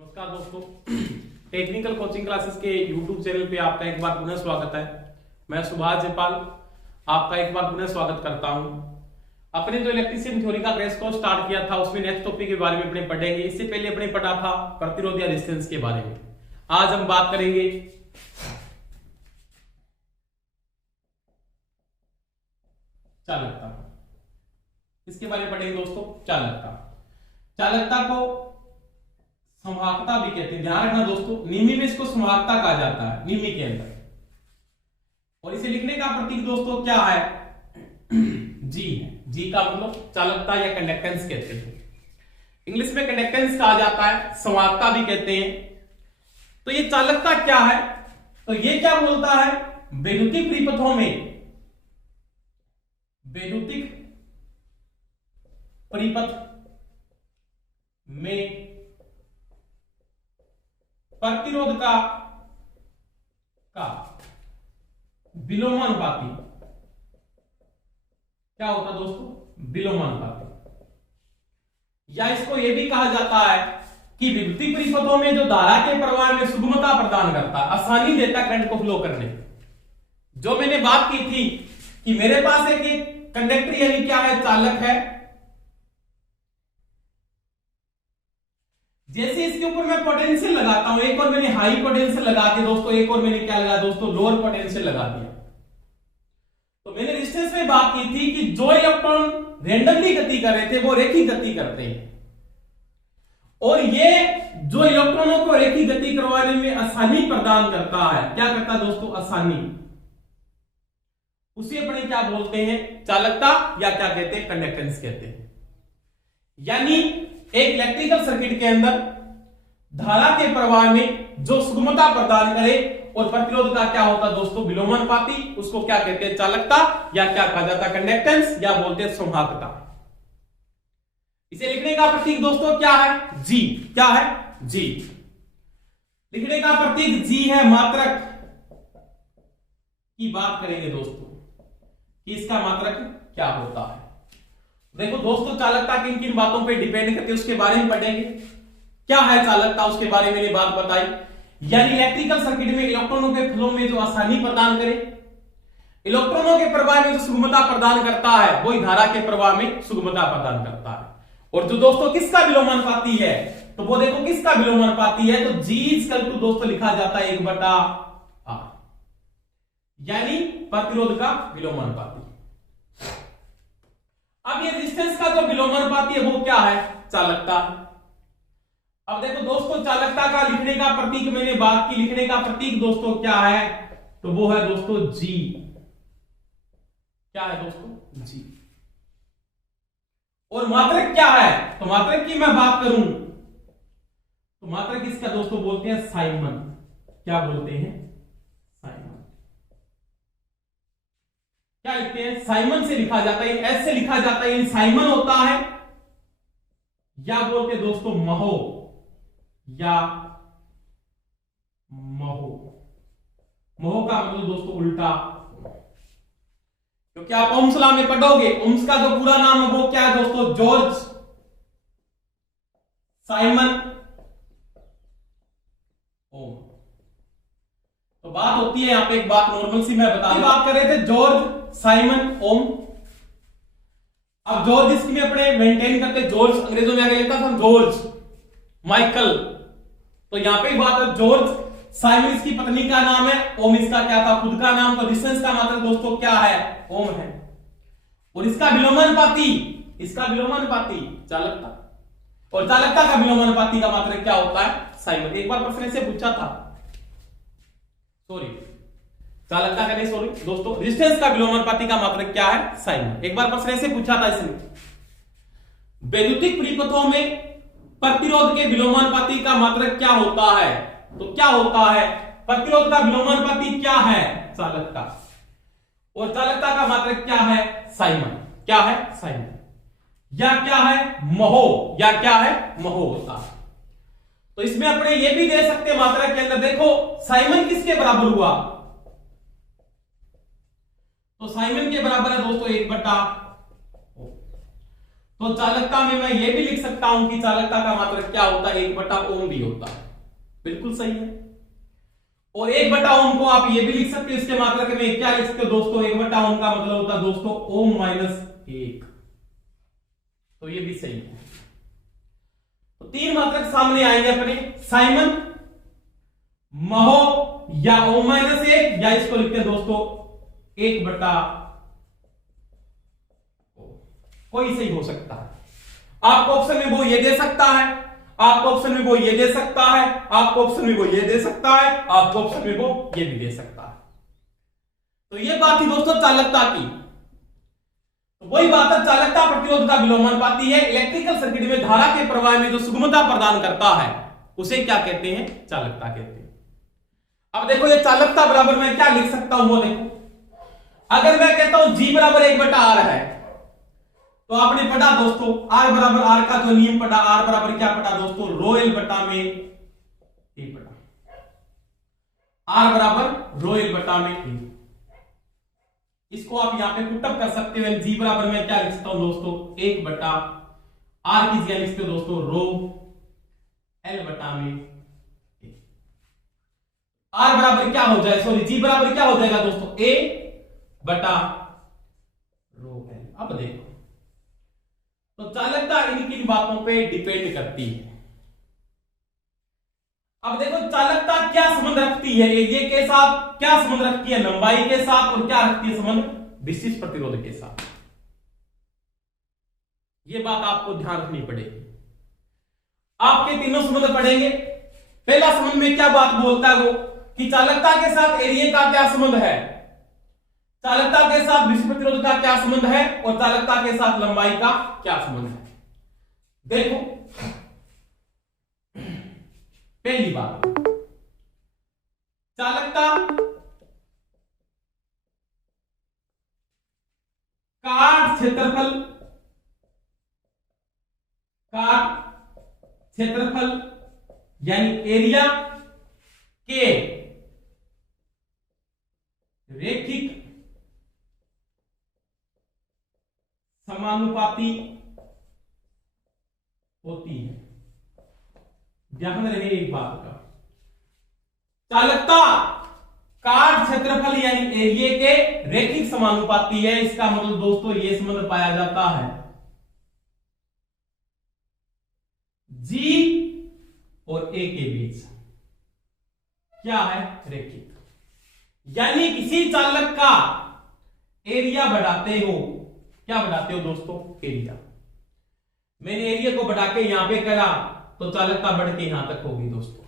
नमस्कार दोस्तों, technical coaching classes के YouTube चैनल पे आपका एक बार पुनः स्वागत है। मैं सुभाष जयपाल आपका एक बार पुनः स्वागत करता हूं। अपने जो इलेक्ट्रिशियन थ्योरी का क्रैश कोर्स स्टार्ट किया था उसमें नेक्स्ट टॉपिक के बारे में अपने पढ़ेंगे। इससे पहले अपने पढ़ा था प्रतिरोध या रेजिस्टेंस के बारे में। आज हम बात करेंगे चालकता। इसके बारे में पढ़ेंगे दोस्तों चालकता। चालकता को संवाहकता भी कहते हैं। ध्यान रखना दोस्तों, निमी में इसको संवाहकता कहा जाता है, निमी के अंदर। और इसे लिखने का प्रतीक दोस्तों क्या है? जी है। जी का मतलब चालकता या कंडक्टेंस कहते हैं। इंग्लिश में कंडक्टेंस कहा जाता है, संवाहकता भी कहते हैं। तो ये चालकता क्या है? तो ये क्या बोलता है? वैद्युतिक परिपथों में, वैद्युतिक परिपथ में प्रतिरोध का विलोमानुपाती क्या होता दोस्तों? विलोमानुपाती। या इसको यह भी कहा जाता है कि विद्युतीय परिपथों में जो धारा के प्रवाह में सुगमता प्रदान करता, आसानी देता करंट को फ्लो करने। जो मैंने बात की थी कि मेरे पास एक कंडक्टर यानी क्या है? चालक है। जैसे इसके ऊपर मैं पोटेंशियल लगाता हूं, एक और मैंने हाई पोटेंशियल लगा दिया दोस्तों, एक और मैंने क्या लगा दोस्तों? लोअर पोटेंशियल लगा दिया। तो मैंने रेजिस्टेंस में बात की थी कि जो इलेक्ट्रॉन रैंडमली गति कर रहे थे वो रेखीय गति करते हैं, और ये जो इलेक्ट्रॉनों को रेखीय गति करवाने में आसानी प्रदान करता है, क्या करता है दोस्तों? आसानी। उसे अपने क्या बोलते हैं? चालकता, या क्या कहते हैं? कंडक्टेंस कहते हैं। यानी एक इलेक्ट्रिकल सर्किट के अंदर धारा के प्रवाह में जो सुगमता प्रदान करे, और प्रतिरोध का क्या होता दोस्तों? विलोमानुपाती। उसको क्या कहते हैं? चालकता, या क्या कहा जाता है? कंडक्टेंस, या बोलते हैं संवाहकता। इसे लिखने का प्रतीक दोस्तों क्या है? जी। क्या है? जी। लिखने का प्रतीक जी है। मात्रक की बात करेंगे दोस्तों कि इसका मात्रक क्या होता है। देखो दोस्तों, चालकता किन किन बातों पे डिपेंड करती है उसके बारे में पढ़ेंगे। क्या है चालकता, उसके बारे में मैंने बात बताई। यानी इलेक्ट्रिकल सर्किट में इलेक्ट्रॉनों के फ्लो में जो आसानी प्रदान करे, इलेक्ट्रॉनों के प्रवाह में जो सुगमता प्रदान करता है, वही धारा के प्रवाह में सुगमता प्रदान करता है। और जो दोस्तों किसका विलोमानुपाती है, तो वो देखो किसका विलोमानुपाती है? तो G इक्वल टू दोस्तों लिखा जाता है 1/R, यानी प्रतिरोध का विलोमानुपाती। अब ये रेजिस्टेंस का जो विलोमानुपाती है वो क्या है? चालकता। अब देखो दोस्तों, चालकता का लिखने का प्रतीक मैंने बात की। लिखने का प्रतीक दोस्तों क्या है? तो वो है दोस्तों जी। क्या है दोस्तों? जी। और मात्रक क्या है? तो मात्रक की मैं बात करूं तो मात्रक इसका दोस्तों बोलते हैं साइमन। क्या बोलते हैं? साइमन। क्या लिखते हैं? साइमन से लिखा जाता है, एस से लिखा जाता है, साइमन होता है। या बोलते दोस्तों महो, या महो। महो का मतलब दोस्तों उल्टा। क्योंकि आप ओम्स लॉ में पढ़ोगे, ओम्स का जो पूरा नाम है वो क्या है दोस्तों? जॉर्ज साइमन ओम। तो बात होती है यहां पे एक बात नॉर्मल सी मैं बता बात कर रहे थे जॉर्ज साइमन ओम। अब जॉर्ज इसकी में अपने मेंटेन करते, जॉर्ज अंग्रेजों में आगे लिखता था जॉर्ज माइकल। तो यहां पे बात है जॉर्ज साइमन इसकी पत्नी का नाम है, ओम इसका क्या था? खुद का नाम। तो रेजिस्टेंस का मात्रक दोस्तों क्या है? ओम है। और इसका विलोमानुपाती, इसका विलोमानुपाती चालकता। और चालकता का विलोमानुपाती का मात्रक क्या होता है? साइमन। एक बार प्रश्न से पूछा था, सॉरी चालकता का नहीं, सॉरी दोस्तों, रेजिस्टेंस का विलोमानुपाती का मात्रक क्या है? साइमन। एक बार प्रश्न से पूछा था इसने, वैद्युतिक परिपथों में प्रतिरोध के विलोमानुपाती का मात्रक क्या होता है? तो क्या होता है? प्रतिरोध का विलोमानुपाती क्या है? चालकता। और चालकता का मात्रक क्या है? साइमन। क्या है? साइमन। या क्या है? महो। या क्या है? महो होता है। तो इसमें अपने ये भी दे सकते हैं मात्रक के अंदर। देखो साइमन किसके बराबर हुआ? तो साइमन के बराबर है दोस्तों 1/। तो चालकता में मैं ये भी लिख सकता हूं कि चालकता का मात्रक क्या होता है, 1/ओम भी होता है। बिल्कुल सही है। और 1/ओम को आप ये भी लिख सकते हो, इसके मात्रक में क्या लिख सकते हो दोस्तों, 1/ओम का मतलब होता है दोस्तों ओम -1। तो ये भी सही है। तो 3 मात्रक सामने आएंगे अपने, साइमन, महो या ओम -1, या इसको लिखते हैं दोस्तों 1/, कोई सही हो सकता है। आपको ऑप्शन में वो ये दे सकता है, आपको ऑप्शन में वो ये दे सकता है, आपको ऑप्शन में वो ये दे सकता है, आपको ऑप्शन में वो ये भी दे सकता है। तो ये बात थी दोस्तों चालकता की। तो वही बात है, चालकता प्रतिरोधकता विलोमानुपाती है। इलेक्ट्रिकल सर्किट में धारा के प्रवाह में जो सुगमता प्रदान करता है उसे क्या कहते हैं, चालकता कहते हैं। अब देखो ये चालकता बराबर मैं क्या लिख सकता हूं, वो देखो। अगर मैं कहता हूं G बराबर 1/R है, तो आपने पढ़ा दोस्तों R बराबर R का जो नियम पढ़ा, R बराबर क्या पढ़ा दोस्तों, रो एल बटा में ए पढ़ा। R बराबर रो एल बटा में ए। इसको आप यहां पे पुटअप कर सकते हो। G बराबर मैं क्या लिख सकता हूं दोस्तों, 1/R की जगह लिखते हो दोस्तों रो एल बटा में ए। R बराबर क्या हो जाए, सॉरी G बराबर क्या हो जाएगा दोस्तों, A बटा रो एल। अब देखो तो चालकता इन किन बातों पे डिपेंड करती है। अब देखो चालकता क्या संबंध रखती है, एरिया के साथ क्या संबंध रखती है, लंबाई के साथ, और क्या रखती है संबंध, विशिष्ट प्रतिरोध के साथ। ये बात आपको ध्यान रखनी पड़ेगी। आपके तीनों संबंध पढ़ेंगे। पहला संबंध में क्या बात बोलता है वो, कि चालकता के साथ एरिया का क्या संबंध है, चालकता के साथ विशिष्ट प्रतिरोध का क्या संबंध है, और चालकता के साथ लंबाई का क्या संबंध है। देखो पहली बात, चालकता काट क्षेत्रफल यानी एरिया के रेखिक समानुपाती होती है। ध्यान रहे एक बात का, चालकता काट क्षेत्रफल यानी एरिया के रेखिक समानुपाती है। इसका मतलब दोस्तों ये संबंध पाया जाता है G और A के बीच, क्या है, रेखिक। यानी किसी चालक का एरिया बढ़ाते हो, क्या बढ़ाते हो दोस्तों, एरिया। मैंने एरिया को बढ़ा के यहां पे करा तो चालकता बढ़ के यहां तक होगी दोस्तों।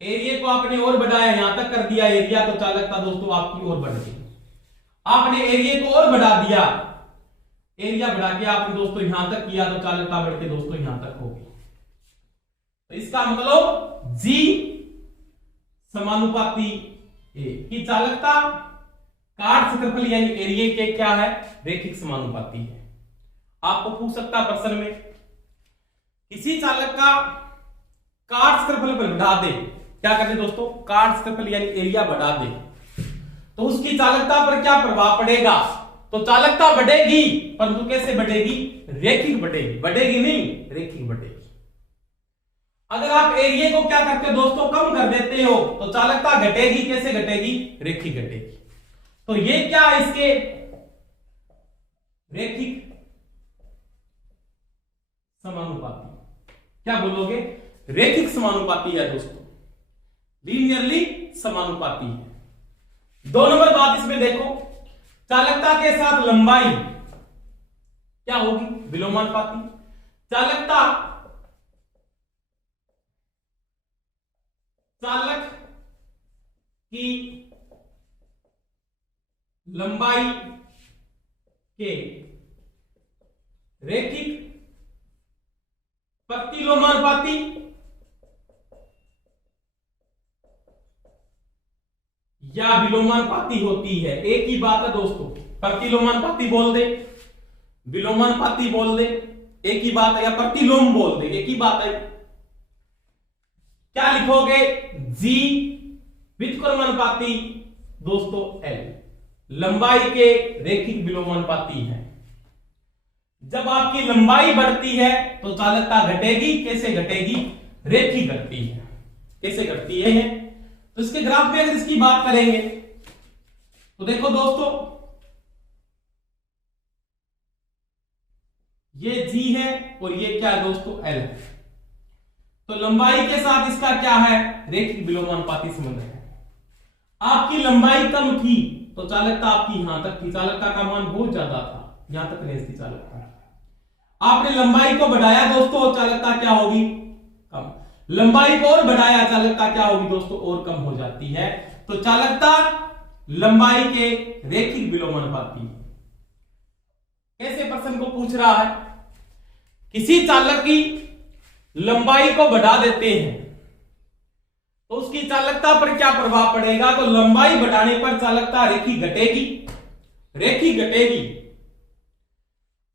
एरिया को आपने और बढ़ाया, यहां तक कर दिया एरिया, तो चालकता दोस्तों आपकी और बढ़ गई। आपने एरिया को और बढ़ा दिया, एरिया बढ़ा के आपने दोस्तों यहां तक किया, तो चालकता बढ़ के दोस्तों यहां तक होगी। तो इसका मतलब G समानुपाती ए की चालकता काट क्षेत्रफल यानी एरिया के क्या है, रेखिक समानुपाती है। आपको पूछ सकता प्रश्न में, किसी चालक का काट क्षेत्रफल पर बढ़ा दे, क्या करते दोस्तों, काट क्षेत्रफल यानी एरिया बढ़ा दे, तो उसकी चालकता पर क्या प्रभाव पड़ेगा, तो चालकता बढ़ेगी, परंतु कैसे बढ़ेगी, रेखिक बढ़ेगी, बढ़ेगी नहीं रेखिक बढ़ेगी। अगर आप एरिया को क्या करते हो दोस्तों, कम कर देते हो, तो चालकता घटेगी, कैसे घटेगी, रेखिक घटेगी। तो ये क्या इसके रेखिक समानुपाती, क्या बोलोगे, रेखिक समानुपाती है दोस्तों, लीनियरली समानुपाती है। 2 नंबर बात इसमें देखो, चालकता के साथ लंबाई क्या होगी, विलोमानुपाती। चालकता चालक की लंबाई के रेखिक प्रतिलोमानुपाती या विलोमानुपाती होती है। एक ही बात है दोस्तों, प्रतिलोमानुपाती बोल दे, विलोमानुपाती बोल दे, एक ही बात है, या प्रतिलोम बोल दे, एक ही बात है। क्या लिखोगे, G व्युत्क्रमानुपाती दोस्तों L, लंबाई के रेखिक विलोमानुपाती है। जब आपकी लंबाई बढ़ती है तो चालकता घटेगी। कैसे घटेगी? रेखीय घटती है। कैसे घटती है? तो इसके ग्राफ में अगर इसकी बात करेंगे तो देखो दोस्तों, ये G है और ये क्या है दोस्तों? L है। तो लंबाई के साथ इसका क्या है? रेखिक विलोमानुपाती संबंध है। आपकी लंबाई कम थी तो चालकता आपकी यहां तक थी, चालकता का मान बहुत ज्यादा था, यहां तक रेंज थी चालकता। आपने लंबाई को बढ़ाया दोस्तों, चालकता क्या होगी? कम। लंबाई को और बढ़ाया, चालकता क्या होगी दोस्तों? और कम हो जाती है। तो चालकता लंबाई के रेखिक विलोमानुपाती। कैसे प्रश्न को पूछ रहा है? किसी चालक की लंबाई को बढ़ा देते हैं तो उसकी चालकता पर क्या प्रभाव पड़ेगा? तो लंबाई बढ़ाने पर चालकता रेखीय घटेगी। रेखीय घटेगी।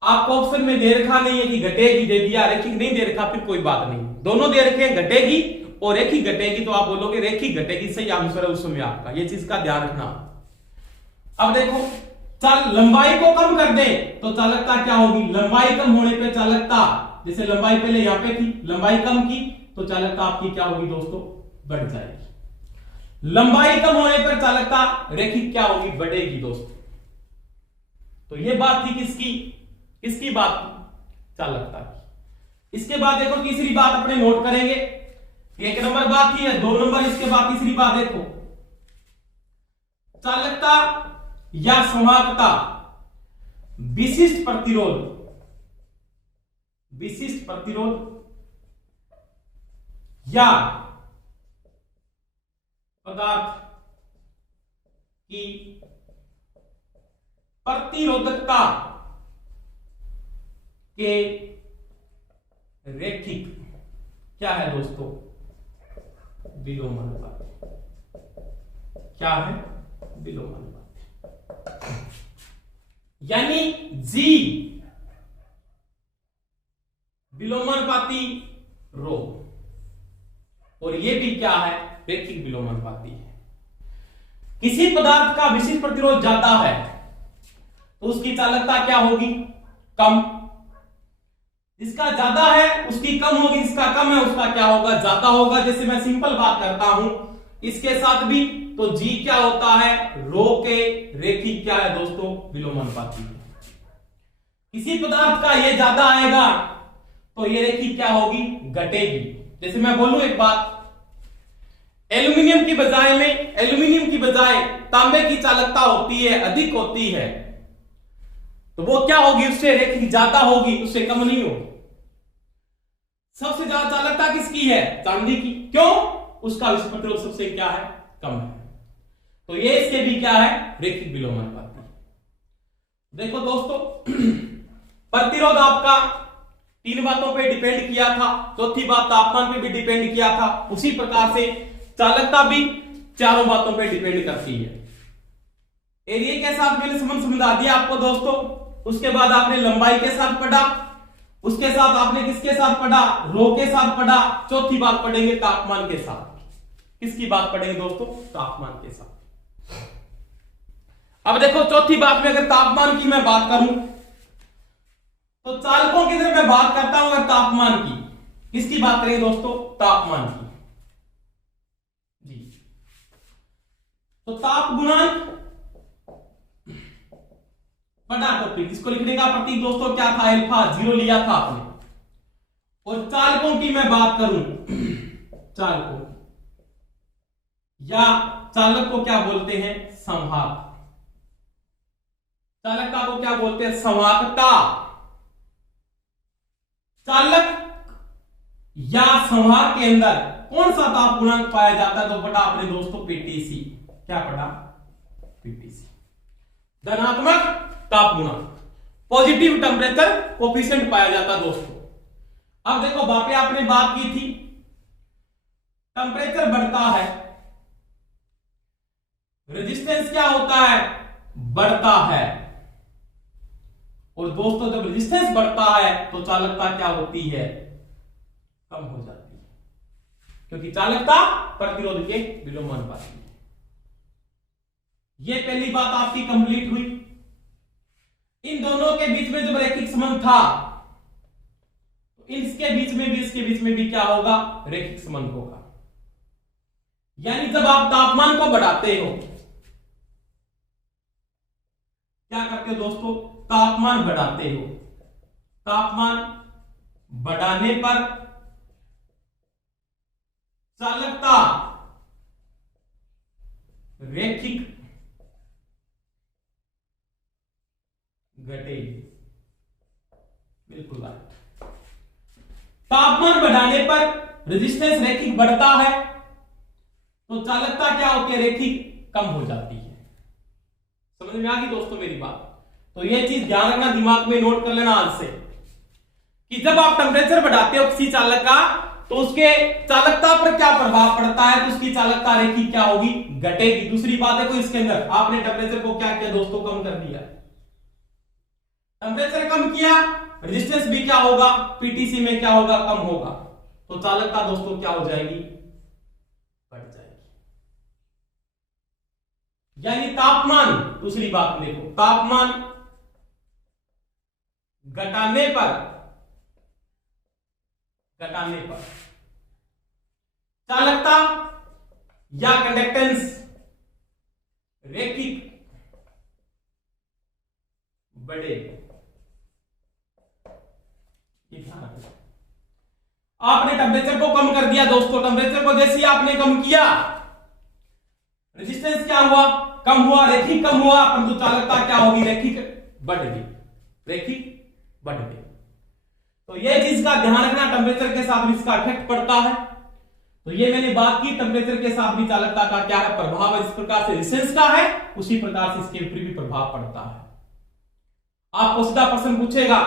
आपको ऑप्शन में दे रखा नहीं है कि घटेगी, दे दिया, रेखीय नहीं दे रखा, फिर कोई बात नहीं। दोनों दे रखे हैं, घटेगी और रेखीय घटेगी, तो आप बोलोगे रेखीय घटेगी, सही आंसर है उसमें आपका। ये चीज का ध्यान रखना। अब देखो, लंबाई को कम कर दे तो चालकता क्या होगी? लंबाई कम होने पे चालकता, जैसे लंबाई पहले यहां पे थी, लंबाई कम की तो चालकता आपकी क्या होगी दोस्तों? बढ़ जाएगी। लंबाई कम होने पर चालकता रेखिक क्या होगी? बढ़ेगी दोस्तों। तो ये बात थी किसकी बात थी? चालकता की। इसके बाद देखो तीसरी बात अपने नोट करेंगे। एक नंबर बात थी, 2 नंबर, इसके बाद तीसरी बात देखो, चालकता या संवाहकता विशिष्ट प्रतिरोध या पदार्थ की प्रतिरोधकता के रेखिक क्या है दोस्तों? विलोमानुपाती। क्या है? विलोमानुपाती। यानी G विलोमानुपाती रो, और ये भी क्या है? रेखिक विलोमानुपाती है। किसी पदार्थ का विशिष्ट प्रतिरोध ज्यादा है तो उसकी चालकता क्या होगी? कम। जिसका ज्यादा है उसकी कम होगी, जिसका कम है उसका क्या होगा? ज्यादा होगा। जैसे मैं सिंपल बात करता हूं इसके साथ भी, तो G क्या होता है? रो के रेखिक क्या है दोस्तों? विलोमानुपाती। किसी पदार्थ का ये ज्यादा आएगा तो ये रेखिक क्या होगी? घटेगी। जैसे मैं बोलूं एक बात, एल्यूमिनियम की बजाय तांबे की चालकता होती है, अधिक होती है, तो वो क्या होगी? उससे रेखिक ज्यादा होगी, उससे कम नहीं होगी। सबसे ज्यादा चालकता किसकी है? चांदी की। क्यों? उसका विशिष्ट प्रतिरोध सबसे क्या है? कम है। तो ये इसके भी क्या है? रेखिक विलोमानुपाती। देखो दोस्तों, प्रतिरोध आपका 3 बातों पे डिपेंड किया था। चौथी बात तापमान पे भी डिपेंड किया था। उसी प्रकार से चालकता भी 4 बातों पे डिपेंड करती है। एरिया के साथ मैंने संबंध समझा दिया आपको दोस्तों। उसके बाद आपने लंबाई के साथ पढ़ा, उसके साथ आपने किसके साथ पढ़ा? रो के साथ पढ़ा। चौथी बात पढ़ेंगे तापमान के साथ। किसकी बात पढ़ेंगे दोस्तों? तापमान के साथ। अब देखो चौथी बात में अगर तापमान की मैं बात करूं तो चालकों की तरफ मैं बात करता हूं अगर तापमान की, किसकी बात करेंगे दोस्तों? तापमान की। जी, तो ताप गुणांक बड़ा टॉपिक, इसको लिखने का प्रतीक दोस्तों क्या था? अल्फा, 0 लिया था आपने। और चालकों की मैं बात करूं, चालकों या चालक को क्या बोलते हैं? संवाहक। चालकता को क्या बोलते हैं? संवाहकता। चालक या संवाहक के अंदर कौन सा ताप गुणांक पाया जाता है? तो बड़ा आपने दोस्तों पीटीसी। क्या पढ़ा? पीटीसी, धनात्मक ताप गुणांक, पॉजिटिव टेम्परेचर कोफिशिएंट पाया जाता दोस्तों। अब देखो बापे आपने बात की थी, टेम्परेचर बढ़ता है, रेजिस्टेंस क्या होता है? बढ़ता है। और दोस्तों जब रेजिस्टेंस बढ़ता है तो चालकता क्या होती है? कम हो जाती है, क्योंकि चालकता प्रतिरोध के विलोमानुपाती है। यह पहली बात आपकी कंप्लीट हुई। इन दोनों के बीच में जब रैखिक संबंध था तो इसके बीच में भी इसके बीच में भी क्या होगा, रैखिक संबंध होगा। यानी जब आप तापमान को बढ़ाते हो, क्या करते हो दोस्तों, तापमान बढ़ाते हो, तापमान बढ़ाने पर चालकता रैखिक घटेगी। बिल्कुल राइट। तापमान बढ़ाने पर रेजिस्टेंस रैखिक बढ़ता है तो चालकता क्या होती है, रैखिक कम हो जाती है। समझ में आ गई दोस्तों मेरी बात। तो यह चीज ध्यान रखना, दिमाग में नोट कर लेना आज से, कि जब आप टेम्परेचर बढ़ाते हो किसी चालक का तो उसके चालकता पर क्या प्रभाव पड़ता है, तो उसकी चालकता रैखिक क्या होगी, घटेगी। दूसरी बात है, कोई इसके अंदर आपने टेम्परेचर को क्या किया दोस्तों, कम कर दिया। टेम्परेचर कम किया, रेजिस्टेंस भी क्या होगा, पीटीसी में क्या होगा, कम होगा, तो चालकता दोस्तों क्या हो जाएगी, बढ़ जाएगी। यानी तापमान, दूसरी बात देखो, तापमान घटाने पर चालकता या कंडक्टेंस रैखिक बढ़ेगी। आपने टेम्परेचर को कम कर दिया दोस्तों, टेम्परेचर को जैसे ही आपने कम किया, रेजिस्टेंस क्या हुआ, कम हुआ, रैखिक कम हुआ, परंतु चालकता क्या होगी, रैखिक बढ़ गई, रैखिक बढ़ गई। तो यह चीज का ध्यान रखना, टेम्परेचर के साथ भी इसका इफेक्ट पड़ता है। तो ये मैंने बात की, टेम्परेचर के साथ भी चालकता का क्या है, प्रभाव है। जिस प्रकार से रेजिस्टेंस का है उसी प्रकार से इसके ऊपर भी प्रभाव पड़ता है। आपको सीधा प्रश्न पूछेगा,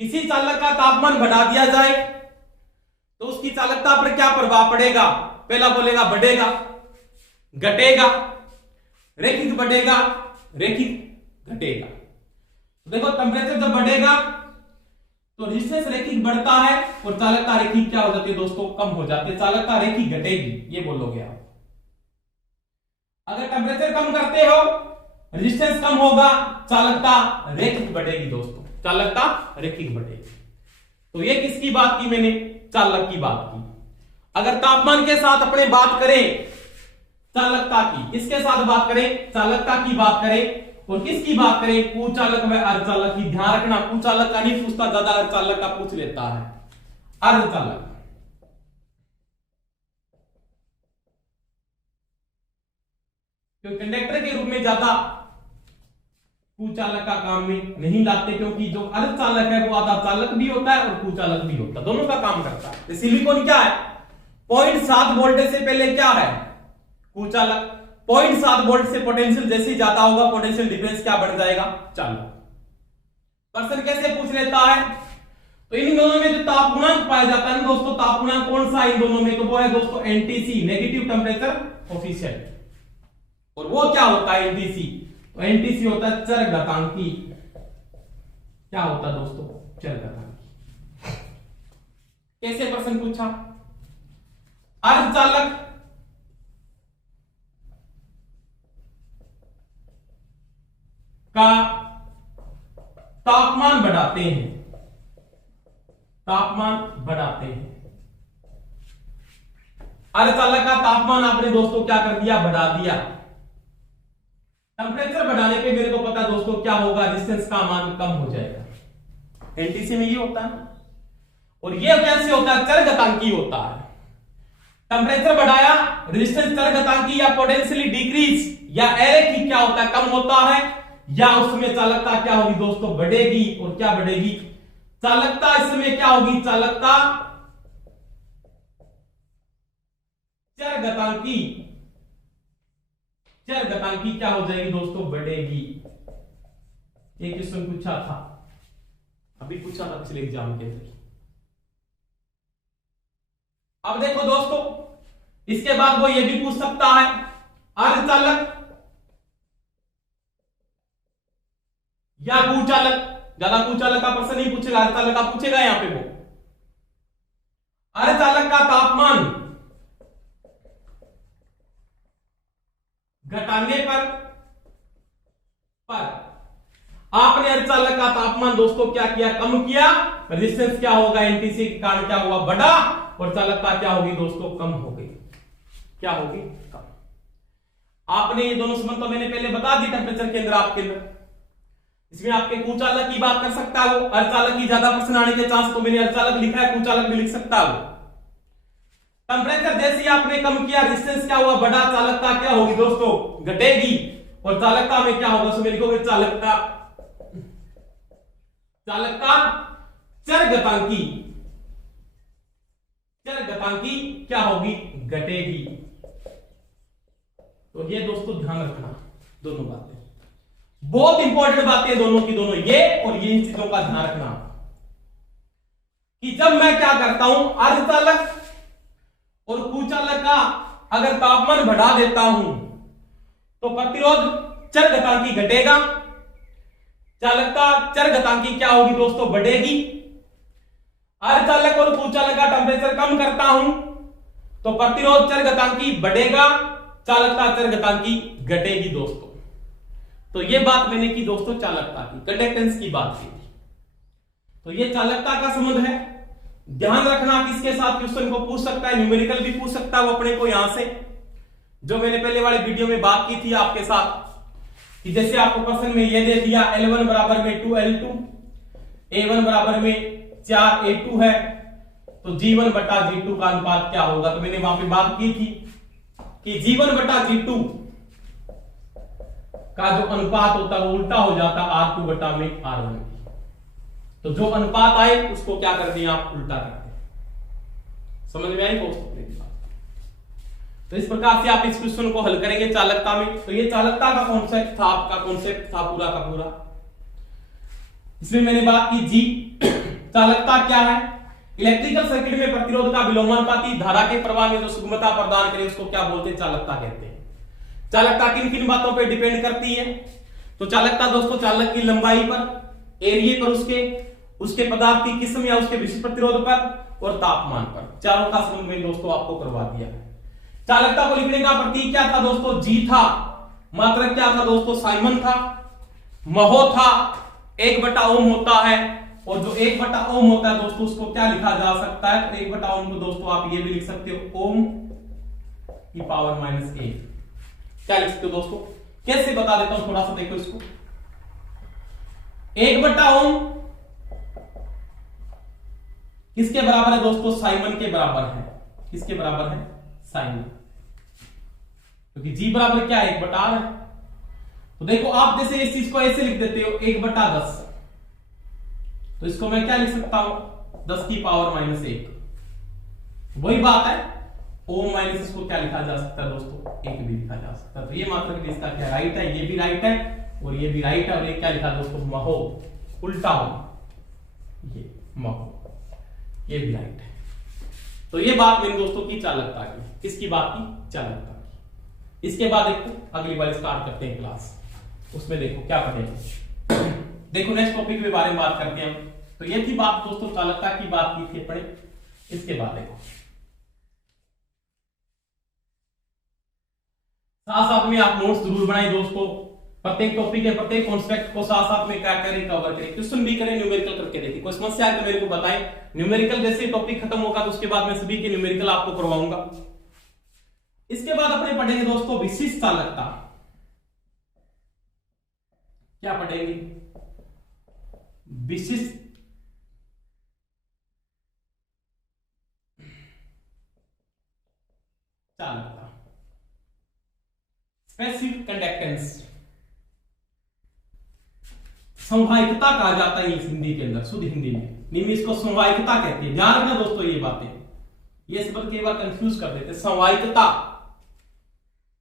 किसी चालक का तापमान बढ़ा दिया जाए तो उसकी चालकता पर क्या प्रभाव पड़ेगा, पहला बोलेगा बढ़ेगा, घटेगा, रैखिक बढ़ेगा, रैखिक घटेगा। देखो टेम्परेचर जब बढ़ेगा तो रेजिस्टेंस रैखिक बढ़ता है और चालकता रैखिक क्या हो जाती है दोस्तों, कम हो जाती है, चालकता रैखिक घटेगी, ये बोलोगे आप। अगर टेम्परेचर कम करते हो, रेजिस्टेंस कम होगा, चालकता रैखिक बढ़ेगी दोस्तों, चालकता रैखिक बढ़ेगी। तो ये किसकी बात की मैंने, चालक की बात की। अगर तापमान के साथ अपने बात करें चालकता की, किसके साथ बात करें, चालकता की बात करें, और किसकी बात करें, कुचालक व अर्धचालक की। ध्यान रखना, कुचालक का नहीं पूछता, ज्यादा अर्धचालक का पूछ लेता है। अर्धचालक, क्योंकि कंडक्टर के रूप में ज्यादा कुचालक का काम में नहीं लाते, क्योंकि जो अर्धचालक है वो आधा चालक भी होता है और कुचालक भी होता है, दोनों का काम करता है। सिलिकॉन क्या है, 0.7 वोल्टेज से पहले क्या है, कुचालक। 0.7 वोल्ट से पोटेंशियल जैसे ज्यादा होगा, पोटेंशियल डिफरेंस क्या बढ़ जाएगा, चालक। पर्सन कैसे पूछ लेता है, तो इन दोनों में जो तापमान पाया जाता है दोस्तों, तापमान कौन सा इन दोनों में, तो वो है दोस्तों एनटीसी, नेगेटिव टेम्परेचर कोफिशिएंट। और वो क्या होता है एनटीसी, तो एनटीसी होता है चरघातांकी। क्या होता है दोस्तों, चरघातांकी। कैसे प्रश्न पूछा, अर्धचालक का तापमान बढ़ाते हैं, तापमान बढ़ाते हैं। अर्धचालक का तापमान आपने दोस्तों क्या कर दिया, बढ़ा दिया। टेम्परेचर बढ़ाने पे मेरे को पता दोस्तों क्या होगा, रेजिस्टेंस का मान कम हो जाएगा। एनटीसी में ये होता है ना, और ये कैसे होता है, चरघातांकी होता है। टेम्परेचर बढ़ाया, रेजिस्टेंस चरघातांकी या पोटेंशियली डिक्रीज या एरेखिक क्या होता है, कम होता है, या उसमें चालकता क्या होगी दोस्तों, बढ़ेगी। और क्या बढ़ेगी, चालकता इसमें क्या होगी, चालकता चरघातांकी, चरघातांकी क्या हो जाएगी दोस्तों, बढ़ेगी। एक क्वेश्चन पूछा था, अभी पूछा था पिछले एग्जाम के अंदर। अब देखो दोस्तों, इसके बाद वो ये भी पूछ सकता है, अर्धचालक या कुचालक। ज्यादा कुचालक का प्रश्न नहीं पूछेगा, अर्धचालक का पूछेगा। यहां पे वो अर्धचालक का तापमान घटाने पर तापमान दोस्तों क्या किया, कम किया, रेजिस्टेंस क्या होगा, एनटीसी के कारण क्या हुआ, बढ़ा, और चालकता क्या होगी दोस्तों, कम हो गई। क्या होगी, कम। आपने ये दोनों संबंध तो मैंने पहले बता दी टेम्परेचर के अंदर, आपके अंदर इसमें आपके कुचालक की बात कर सकता है वो, अर्धचालक की ज्यादा प्रश्न आने के चांस, तो मैंने अर्धचालक लिखा है, कुचालक भी लिख सकता है वो। टेम्परेचर जैसे ही आपने कम किया, रेजिस्टेंस क्या हुआ, बढ़ा, चालकता क्या होगी दोस्तों, घटेगी, और चालकता में क्या होगा, उसमें लिखोगे चालकता, चालकता चरघातांकी, चरघातांकी क्या होगी, घटेगी। तो ये दोस्तों ध्यान रखना, दोनों बातें बहुत इंपॉर्टेंट बातें दोनों की दोनों, ये और ये इन चीजों का ध्यान रखना कि जब मैं क्या करता हूं, अर्धचालक और कुचालक का अगर तापमान बढ़ा देता हूं तो प्रतिरोध चरघातांकी घटेगा, चालकता चरघातांकी क्या होगी दोस्तों, बढ़ेगी। अर्धचालक और कुचालक का टेम्परेचर कम करता हूं तो प्रतिरोध चरघातांकी बढ़ेगा, चालकता चरघातांकी घटेगी दोस्तों। तो ये बात मैंने की दोस्तों चालकता की, कंडक्टेंस की बात की। तो ये चालकता का संबंध है, ध्यान रखना किसके साथ क्वेश्चन को पूछ सकता है, न्यूमेरिकल भी पूछ सकता है वो अपने को यहां से, जो मैंने पहले वाले वीडियो में बात की थी आपके साथ कि जैसे आपको क्वेश्चन में ये दे दिया L1 बराबर में 2L2, A1 बराबर में 4A2 है, तो G1 बटा G2 का अनुपात क्या होगा। तो मैंने वहां पे बात की थी कि G1 बटा G2 का जो अनुपात होता है वो उल्टा हो जाता R2 बटा में R1। तो जो अनुपात आए उसको क्या कर दिया आप, उल्टा कर दिया। समझ में आई दोस्तों। तो इस प्रकार से आप इस क्वेश्चन को हल करेंगे चालकता में। तो ये चालकता का कॉन्सेप्ट था, आपका कॉन्सेप्ट था पूरा का पूरा। इसमें मैंने बात की जी, चालकता क्या है, इलेक्ट्रिकल सर्किट में प्रतिरोध का विलोमानुपाती धारा के प्रवाह में जो सुगमता प्रदान करे उसको क्या बोलते हैं, चालकता कहते हैं। चालकता किन किन बातों पर डिपेंड करती है, तो चालकता दोस्तों चालक की लंबाई पर, एरिया पर, उसके पदार्थ की किस्म या उसके विशिष्ट प्रतिरोध पर और तापमान पर, चारों का संबंध में दोस्तों आपको करवा दिया है। चालकता को लिखने का प्रतीक क्या था दोस्तों, जी था। मात्रक क्या था दोस्तों, साइमन था। महो था, 1/ओम होता है, और जो 1/ओम होता है दोस्तों उसको क्या लिखा जा सकता है, तो 1/ओम को दोस्तों आप ये भी लिख सकते हो ओम की पावर -1। क्या लिख सकते हो दोस्तों, कैसे बता देता हूं, थोड़ा सा देखो इसको। 1/ओम किसके बराबर है दोस्तों, साइमन के बराबर है। किसके बराबर है, साइमन, क्योंकि जी बराबर क्या है, 1/r है। तो देखो आप जैसे इस चीज को ऐसे लिख देते हो 1/10, तो इसको मैं क्या लिख सकता हूं, 10 की पावर -1। वही बात है, ओम माइनस इसको क्या लिखा जा सकता है दोस्तों, 1 भी लिखा जा सकता है। तो ये मात्रक इसका क्या राइट है, ये भी राइट है और ये भी राइट है, और ये क्या लिखा दोस्तों, महो, उल्टा हो, ये महो, ये भी राइट है। तो ये बात मेरे दोस्तों की चालकता की, किसकी बात की, चालकता की। इसके बाद देखो अगली बार स्टार्ट करते हैं क्लास, उसमें देखो क्या पढ़ेंगे। देखो नेक्स्ट टॉपिक के बारे में बात करते हैं हम। तो ये थी बात दोस्तों, चालकता की बात की थी पढ़े। इसके बाद देखो साथ साथ में आप नोट्स जरूर बनाएं दोस्तों, प्रत्येक टॉपिक के प्रत्येक कॉन्सेप्ट को साथ साथ में क्या करें, कवर करें, क्वेश्चन भी करें, न्यूमेरिकल करके देखें। कोई समस्या है तो मेरे को बताएं। न्यूमेरिकल जैसे टॉपिक खत्म होगा तो उसके बाद मैं सभी के न्यूमेरिकल आपको करवाऊंगा। इसके बाद अपने पढ़ेंगे दोस्तों विशिष्ट चालकता। क्या पढ़ेंगे, विशिष्ट चालकता, स्पेसिफिक कंडक्टेंस, संवाहिकता कहा जाता है इस हिंदी के अंदर, शुद्ध हिंदी में निम्न इसको संवाहिकता कहते हैं। ध्यान रखना दोस्तों ये बातें, ये शब्द कई बार कंफ्यूज कर देते हैं। संवाहिकता,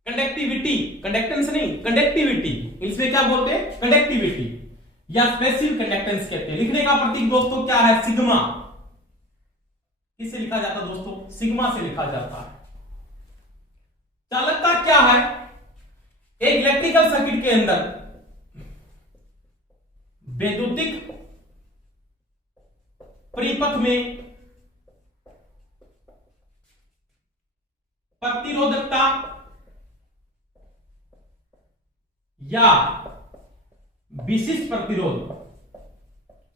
कंडक्टिविटी, कंडक्टेंस नहीं, कंडक्टिविटी, इसमें क्या बोलते हैं, कंडक्टिविटी या स्पेसिफिक कंडक्टेंस कहते हैं। लिखने का प्रतीक दोस्तों क्या है, सिग्मा। किससे लिखा जाता है दोस्तों, सिग्मा से लिखा जाता है। चालकता क्या है, एक इलेक्ट्रिकल सर्किट के अंदर वैद्युतिक परिपथ में प्रतिरोधकता या विशिष्ट प्रतिरोध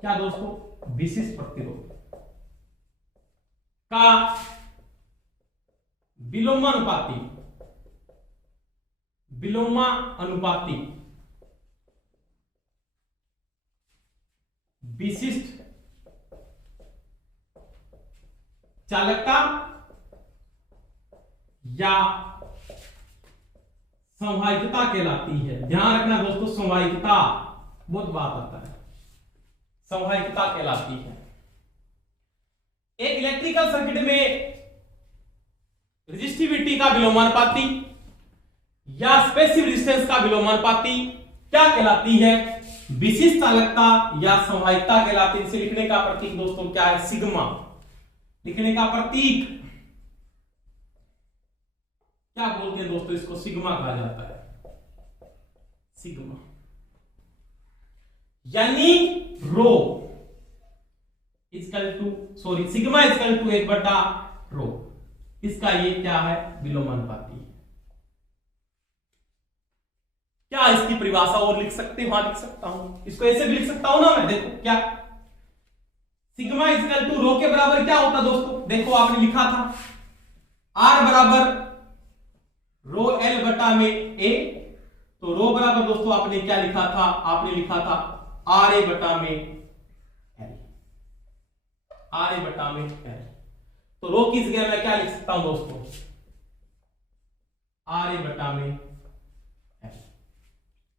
क्या दोस्तों, विशिष्ट प्रतिरोध का विलोमानुपाती विशिष्ट चालकता या संवाहिकता कहलाती है। ध्यान रखना दोस्तों, संवाहिकता, बहुत बात आता है, संवाहिकता कहलाती है। एक इलेक्ट्रिकल सर्किट में रेजिस्टिविटी का विलोमानुपाती या स्पेसिफिक रेजिस्टेंस का विलोमानुपाती क्या कहलाती है, विशिष्ट चालकता या संवाहिकता कहलाती है। इसे लिखने का प्रतीक दोस्तों क्या है, सिग्मा। लिखने का प्रतीक क्या बोलते हैं दोस्तों, इसको सिग्मा कहा जाता है, सिग्मा। यानी rho equal to, sorry, sigma equal to 1/रो। इसका ये क्या है, विलोमानुपाती। क्या इसकी परिभाषा और लिख सकते हैं, वहां लिख सकता हूं, इसको ऐसे भी लिख सकता हूं ना मैं। देखो क्या, सिग्मा इक्वल टू रो के बराबर क्या होता दोस्तों, देखो आपने लिखा था आर बराबर रो एल बटा में ए। तो रो बराबर दोस्तों आपने क्या लिखा था, आपने लिखा था आर ए बटा में एल, आर ए बटा में एल। तो रो की जगह मैं क्या लिख सकता हूं दोस्तों, आर ए बटा में एल,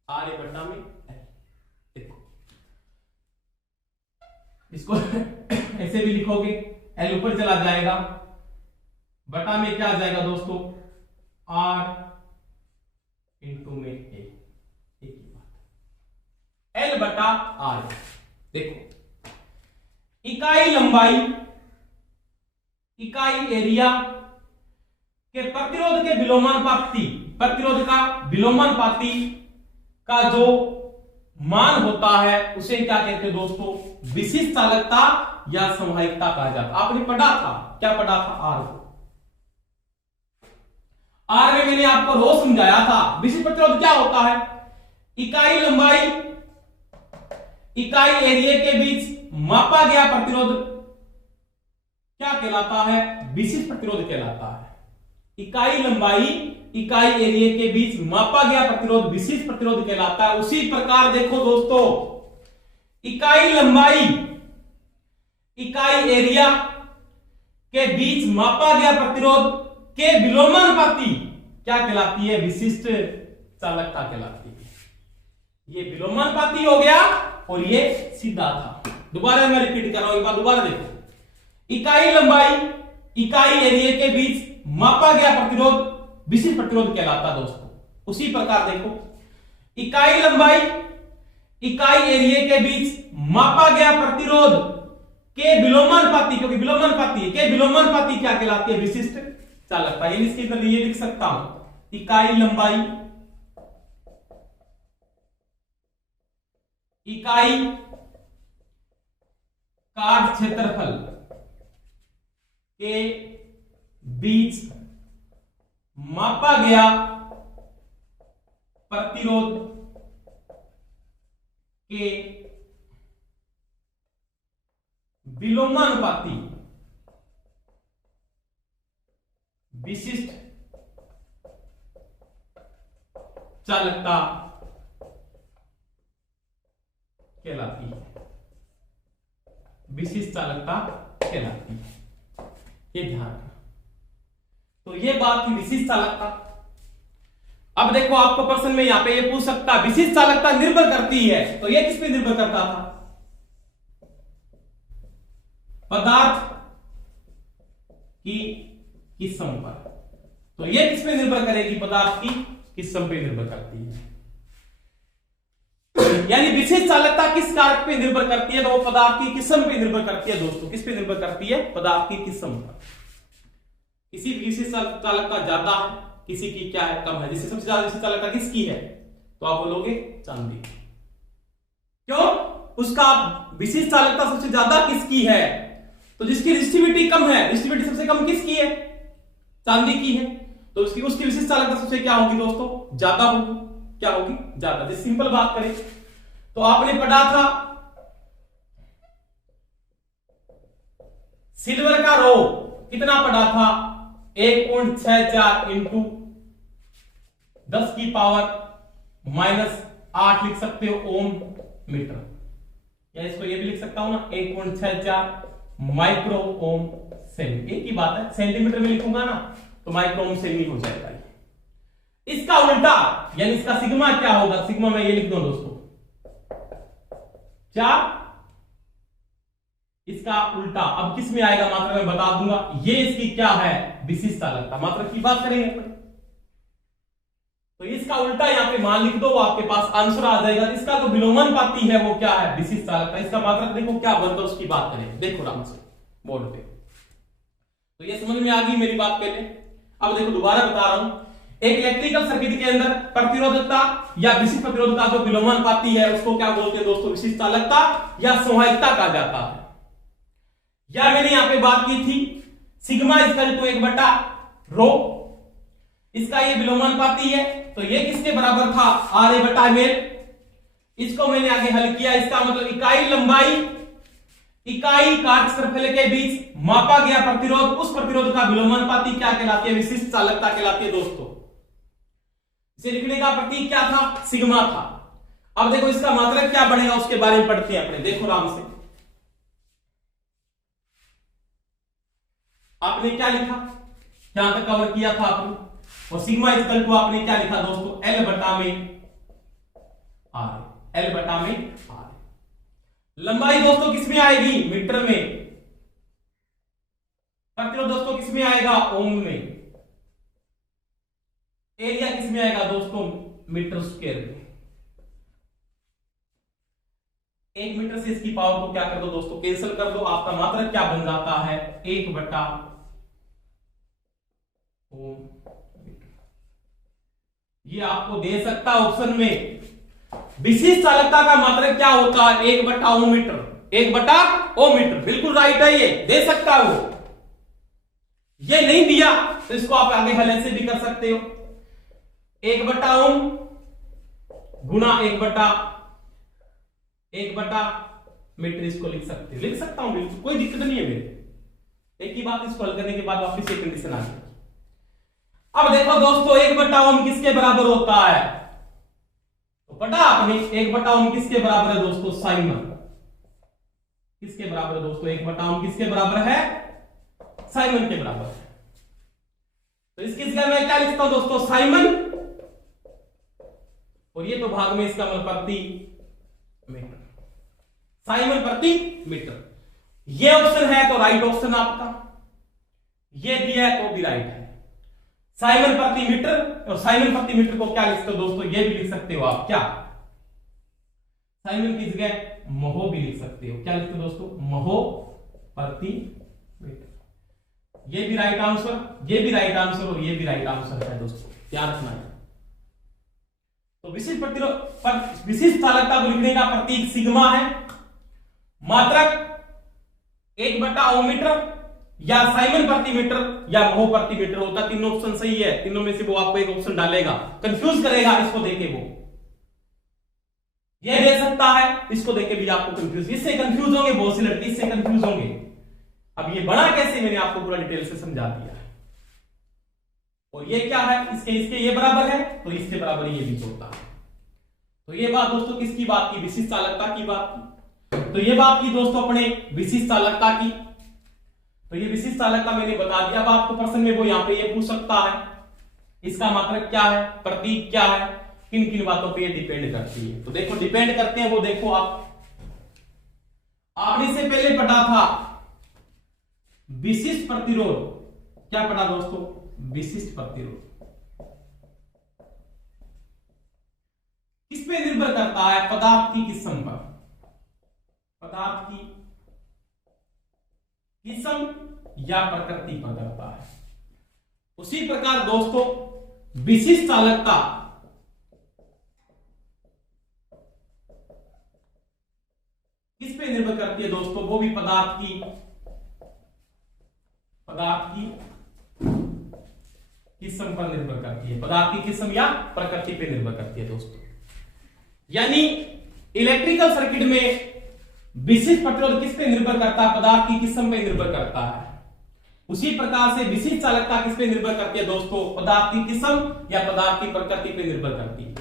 आर ए बटा में एल। देखो इसको ऐसे भी लिखोगे, एल ऊपर चला जाएगा, बटा में क्या आ जाएगा दोस्तों, आर इंटू में ए। एक ही बात, एल बटा आर। देखो इकाई लंबाई, इकाई एरिया के प्रतिरोध के विलोमानुपाती, प्रतिरोध का विलोमानुपाती का जो मान होता है उसे क्या कहते हैं दोस्तों, विशिष्ट चालकता या संवाहिकता कहा जाता है। आपने पढ़ा था, क्या पढ़ा था, आर को। आर में मैंने आपको रो समझाया था। विशिष्ट प्रतिरोध क्या होता है, इकाई लंबाई इकाई एरिया के बीच मापा गया प्रतिरोध क्या कहलाता है, विशिष्ट प्रतिरोध कहलाता है। इकाई लंबाई इकाई एरिया के बीच मापा गया प्रतिरोध विशिष्ट प्रतिरोध कहलाता है। उसी प्रकार देखो दोस्तों, इकाई लंबाई इकाई एरिया के बीच मापा गया प्रतिरोध के विलोमानुपाती क्या कहलाती है, विशिष्ट चालकता कहलाती है। ये विलोमानुपाती हो गया और ये सीधा था। दोबारा मैं रिपीट कर रहा हूं, एक बार दोबारा देखो, इकाई लंबाई इकाई एरिया के बीच मापा गया प्रतिरोध विशिष्ट प्रतिरोध कहलाता दोस्तों। उसी प्रकार देखो, इकाई लंबाई इकाई एरिया के बीच मापा गया प्रतिरोध के विलोमानुपाती, क्योंकि विलोमानुपाती है, के विलोमानुपाती क्या कहलाती है, विशिष्ट चालकता। यानी इसके अंदर ये लिख सकता हूं, इकाई लंबाई इकाई काट क्षेत्रफल के बीच मापा गया प्रतिरोध के विलोमानुपाती विशिष्ट चालकता कहलाती है, विशिष्ट चालकता कहलाती है। ये ध्यान रखना। तो ये बात थी विशिष्ट चालकता। अब देखो आपको प्रश्न में यहां पे ये पूछ सकता है, विशिष्ट चालकता निर्भर करती है, तो ये किस पे निर्भर करता था, पदार्थ की किस्म पर। तो ये किस पे निर्भर करेगी, पदार्थ की किस्म पे निर्भर करती है। यानी विशिष्ट चालकता किस कारक पे निर्भर करती है, तो वो पदार्थ की किस्म पे निर्भर करती है दोस्तों। किस पे निर्भर करती है, पदार्थ की किस्म पर। किसी विशिष्ट चालकता ज्यादा है, किसी की क्या है, कम है। जिससे सबसे ज्यादा विशिष्ट चालकता किसकी है, तो आप बोलोगे चांदी। क्यों, उसका विशिष्ट चालकता सबसे ज्यादा किसकी है, तो जिसकी रेजिस्टिविटी कम है, रेजिस्टिविटी सबसे कम किसकी है, चांदी की है। तो उसकी विशिष्ट चालकता सबसे क्या होगी दोस्तों, ज्यादा होगी। क्या होगी, ज्यादा। जैसे सिंपल बात करें तो आपने पढ़ा था सिल्वर का रो कितना पड़ा था 1.64 इंटू 10 की पावर -8 लिख सकते हो ओम मीटर, या इसको ये भी लिख सकता हूं ना 1.64 माइक्रो ओम सेमी, एक ही बात है, सेंटीमीटर में लिखूंगा ना तो माइक्रो ओम सेमी हो जाएगा। इसका उल्टा यानी इसका सिग्मा क्या होगा, सिग्मा मैं ये लिख दूं दोस्तों 4, इसका उल्टा अब किस में आएगा मात्रा मैं बता दूंगा, ये इसकी क्या है विशिष्ट चालकता, मात्रा की बात करेंगे अपन। तो इसका उल्टा यहां पे मान लिख दो, वो आपके पास आंसर आ जाएगा। इसका जो विलोमानुपाती है वो क्या है विशिष्ट चालकता, इसका मात्रक देखो क्या बनता है उसकी बात करें, देखो आराम से बोर्ड पे। तो ये समझ में आ गई मेरी बात पहले। अब देखो दोबारा बता रहा हूं, एक इलेक्ट्रिकल सर्किट के अंदर प्रतिरोधकता या विशिष्ट प्रतिरोधकता जो विलोमानुपाती है उसको क्या बोलते हैं दोस्तों, विशिष्ट चालकता या संवाहकता कहा जाता है। या मैंने यहां पे बात की थी सिग्मा इक्वल टू 1/ρ, इसका ये विलोमानुपाती है, तो ये किसके बराबर था Ra/ml। इसको मैंने आगे हल किया, इसका मतलब इकाई लंबाई इकाई काट क्षेत्रफल के बीच मापा गया प्रतिरोध, उस प्रतिरोध का विलोमानुपाती क्या कहलाती है, विशिष्ट चालकता कहलाती है दोस्तों। इसे लिखने का प्रतीक क्या था, सिग्मा था। अब देखो इसका मात्रक क्या बनेगा उसके बारे में पढ़ते हैं अपने, देखो आराम से। आपने क्या लिखा, यहां तक कवर किया था आपने, और सिग्मा इक्वल टू आपने क्या लिखा दोस्तों L/r। लंबाई दोस्तों किस में आएगी मीटर में, प्रतिरोध दोस्तों किस में आएगा ओम में, एरिया किस में आएगा दोस्तों मीटर स्क्वायर में। 1 मीटर से इसकी पावर को क्या कर दो दोस्तों कैंसिल कर दो, आपका मात्रक क्या बन जाता है 1/ओम। ये आपको दे सकता है ऑप्शन में, विशिष्ट चालकता का मात्रक क्या होता है 1/ओम मीटर, 1/ओम मीटर, बिल्कुल राइट है, ये दे सकता है वो। ये नहीं दिया तो इसको आप आगे हल ऐसे भी कर सकते हो, 1/ओम गुना 1/मीटर, इसको लिख सकते हो, लिख सकता हूं बिल्कुल, कोई दिक्कत नहीं है मेरे। एक ही बात इसको हल करने के बाद वापस एक कंडीशन आ गई। अब देखो दोस्तों 1/ओम किसके बराबर होता है, तो पता आपने 1/ओम किसके बराबर है दोस्तों, साइमन किसके बराबर है दोस्तों, 1/ओम किसके बराबर है, साइमन के बराबर है। तो इसकी जगह मैं क्या लिखता हूं दोस्तों साइमन, और ये तो भाग में इसका मतलब प्रति मीटर, साइमन प्रति मीटर। ये ऑप्शन है तो राइट ऑप्शन आपका, ये दिया है तो भी राइट है, साइमन प्रति मीटर। और साइमन प्रति मीटर को क्या लिख सकते हो दोस्तों, ये भी लिख सकते हो आप क्या, साइमन की जगह महो भी लिख सकते हो, क्या लिखते हो दोस्तों महो प्रति मीटर। ये भी राइट आंसर, ये भी राइट आंसर, और ये भी राइट आंसर है दोस्तों, याद रखना है। तो विशिष्ट प्रतिरोध विशिष्ट चालकता को लिखने का प्रतीक सिग्मा है, मात्रक 1/ओम मीटर या साइमन प्रति मीटर या महो प्रति मीटर होता है। तीनों ऑप्शन सही है, तीनों में से वो आपको एक ऑप्शन डालेगा, कंफ्यूज करेगा इसको देके, वो ये दे सकता है, इसको देके भी आपको कंफ्यूज, इससे कंफ्यूज होंगे बहुत सी लड़की, इससे कंफ्यूज होंगे। अब ये बना कैसे मैंने आपको पूरा डिटेल से समझा दिया है। और ये क्या है, इसके इसके ये बराबर है तो इसके बराबर ये भी होता है। तो ये बात दोस्तों किसकी बात की, विशिष्ट चालकता की बात की। तो ये बात की दोस्तों अपने विशिष्ट चालकता की। तो ये विशिष्ट चालकता मैंने बता दिया। अब आपको प्रश्न में वो यहां पे ये पूछ सकता है इसका मात्रक क्या है, प्रतीक क्या है, किन किन बातों पे ये डिपेंड करती है। तो देखो डिपेंड करते हैं वो, देखो आपने से पहले पढ़ा था विशिष्ट प्रतिरोध, क्या पढ़ा दोस्तों, विशिष्ट प्रतिरोध किस पे निर्भर करता है, पदार्थ की किस्म पर, पदार्थ की किस्म या प्रकृति पर करता है। उसी प्रकार दोस्तों विशिष्ट चालकता किस पे निर्भर करती है दोस्तों, वो भी पदार्थ की किस्म पर निर्भर करती है, पदार्थ की किस्म या प्रकृति पे निर्भर करती है दोस्तों। यानी इलेक्ट्रिकल सर्किट में विशिष्ट प्रतिरोध किस पे निर्भर करता है? पदार्थ की किस्म पे निर्भर करता है। उसी प्रकार से विशिष्ट चालकता किस पे निर्भर करती है दोस्तों? पदार्थ की किस्म या पदार्थ की प्रकृति पे निर्भर करती है।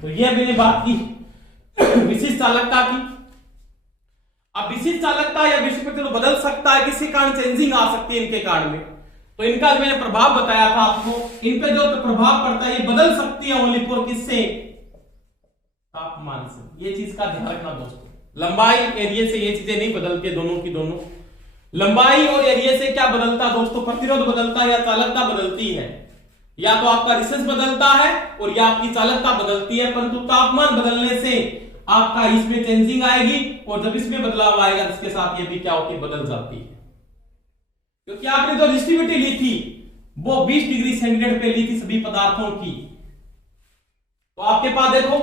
तो यह मैंने बात की विशिष्ट चालकता की। अब विशिष्ट चालकता या विशिष्ट प्रतिरोध बदल सकता है, किसी कारण चेंजिंग आ सकती है इनके कारण में। तो इनका मैंने प्रभाव बताया था आपको, इन पे जो प्रभाव पड़ता है ये बदल सकती है ओनली फॉर किससे? तापमान से। ये चीज का ध्यान रखना दोस्तों, लंबाई एरिया से ये चीजें नहीं बदलती, दोनों की दोनों। लंबाई और एरिया से क्या बदलता दोस्तों? प्रतिरोध बदलता है या चालकता बदलती है। या तो आपका रेजिस्टेंस बदलता है और या आपकी चालकता बदलती है, परंतु तापमान बदलने से आपका इसमें चेंजिंग आएगी और जब इसमें बदलाव आएगा इसके साथ ये भी क्या होती है? बदल जाती है। क्योंकि आपने जो रेजिस्टिविटी ली थी वो 20 डिग्री सेंटीग्रेड पे ली थी सभी पदार्थों की। तो आपके पास देखो,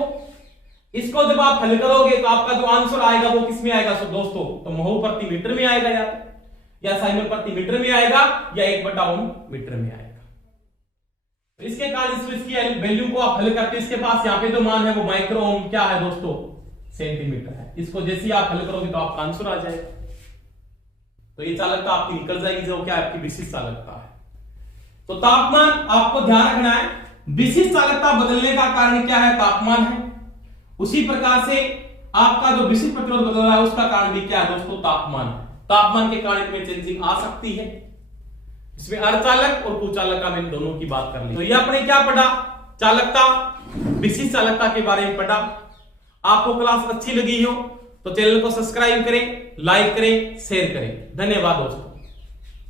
इसको जब आप हल करोगे तो आपका जो आंसर आएगा वो किस में आएगा दोस्तों? तो महो प्रति मीटर में आएगा, या साइमन प्रति मीटर में आएगा, या 1/ओम मीटर में आएगा। तो इसके कारण इसकी वैल्यू को आप हल करते, इसके पास यहाँ पे जो मान है वो माइक्रो ओम क्या है दोस्तों? सेंटीमीटर है। इसको जैसे ही आप हल करोगे तो आपका आंसर आ जाएगा। तो ये चालकता आपकी निकल जाएगी जो क्या आपकी विशिष्ट चालकता है। तो तापमान आपको ध्यान रखना है, विशिष्ट चालकता बदलने का कारण क्या है? तापमान है। उसी प्रकार से आपका जो विशिष्ट प्रतिरोध बदल रहा है उसका कारण भी क्या है दोस्तों? तापमान। तापमान के कारण में चेंजिंग आ सकती है। इसमें अर्धचालक और कुचालक का मैंने दोनों की बात कर ली। तो ये आपने क्या पढ़ा? चालकता, विशिष्ट चालकता के बारे में पढ़ा। आपको क्लास अच्छी लगी हो तो चैनल को सब्सक्राइब करें, लाइक करें, शेयर करें। धन्यवाद दोस्तों।